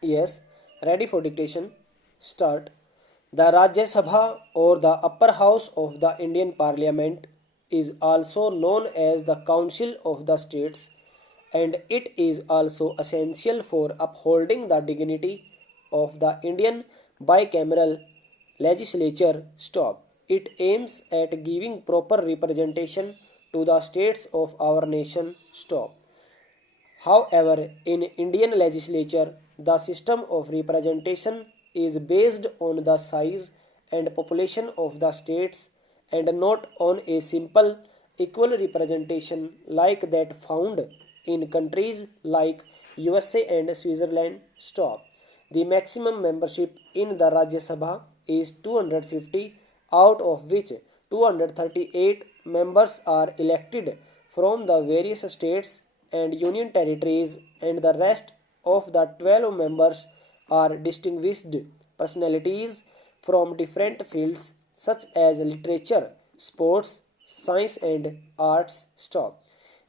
Yes, ready for dictation. Start. The Rajya Sabha or the upper house of the Indian Parliament is also known as the Council of the States, and it is also essential for upholding the dignity of the Indian bicameral legislature. Stop. It aims at giving proper representation to the states of our nation. Stop. However, in Indian legislature, the system of representation is based on the size and population of the states and not on a simple equal representation like that found in countries like USA and Switzerland. Stop. The maximum membership in the Rajya Sabha is 250, out of which 238 members are elected from the various states and union territories, and the rest of the 12 members are distinguished personalities from different fields such as literature, sports, science, and arts. Stop.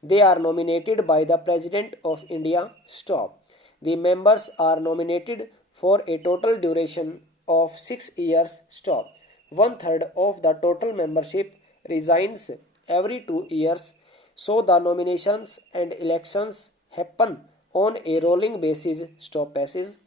They are nominated by the President of India. Stop. The members are nominated for a total duration of 6 years. Stop. One third of the total membership resigns every 2 years, so the nominations and elections happen on a rolling basis. Stop passes.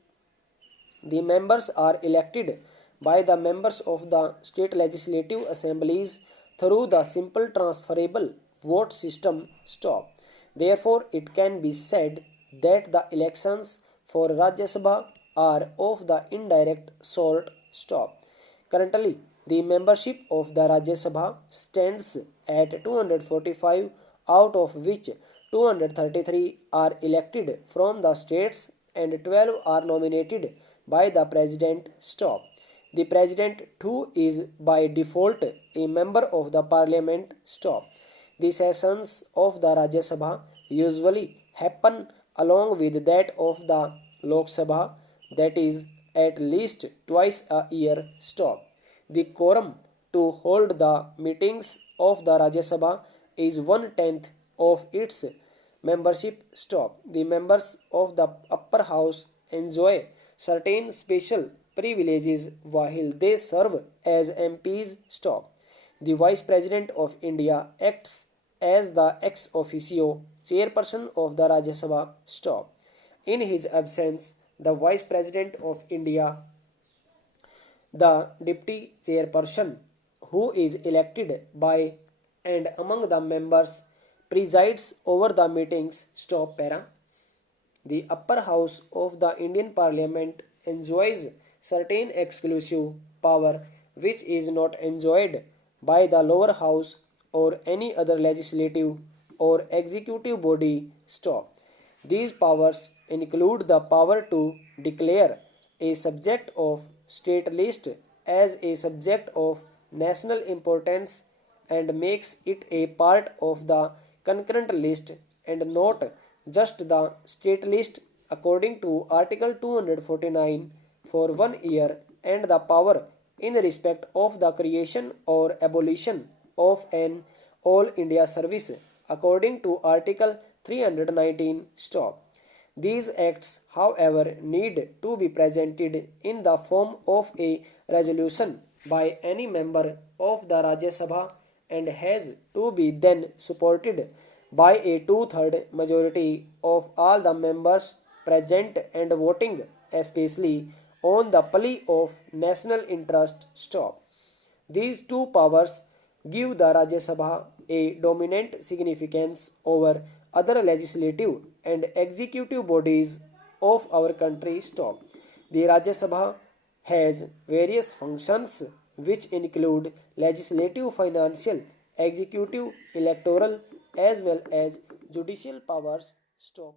The members are elected by the members of the state legislative assemblies through the simple transferable vote system. Stop. Therefore, it can be said that the elections for Rajya Sabha are of the indirect sort. Stop. Currently, the membership of the Rajya Sabha stands at 245, out of which 233 are elected from the states and 12 are nominated by the President. Stop. The President too is by default a member of the Parliament. Stop. The sessions of the Rajya Sabha usually happen along with that of the Lok Sabha, that is at least twice a year. Stop. The quorum to hold the meetings of the Rajya Sabha is 1/10 of its membership. Stop. The members of the upper house enjoy certain special privileges while they serve as MPs. Stop. The Vice President of India acts as the ex officio chairperson of the Rajya Sabha. Stop. In his absence, the Vice President of India, the deputy chairperson, who is elected by and among the members, presides over the meetings. Stop para. The upper house of the Indian Parliament enjoys certain exclusive power which is not enjoyed by the lower house or any other legislative or executive body. Stop. These powers include the power to declare a subject of state list as a subject of national importance and makes it a part of the concurrent list and not just the state list according to Article 249 for 1 year, and the power in respect of the creation or abolition of an All India service according to Article 319. Stop. These acts, however, need to be presented in the form of a resolution by any member of the Rajya Sabha and has to be then supported by a two-third majority of all the members present and voting, especially on the plea of national interest. Stop. These two powers give the Rajya Sabha a dominant significance over other legislative and executive bodies of our country. Stop. The Rajya Sabha has various functions which include legislative, financial, executive, electoral, as well as judicial powers. Stop.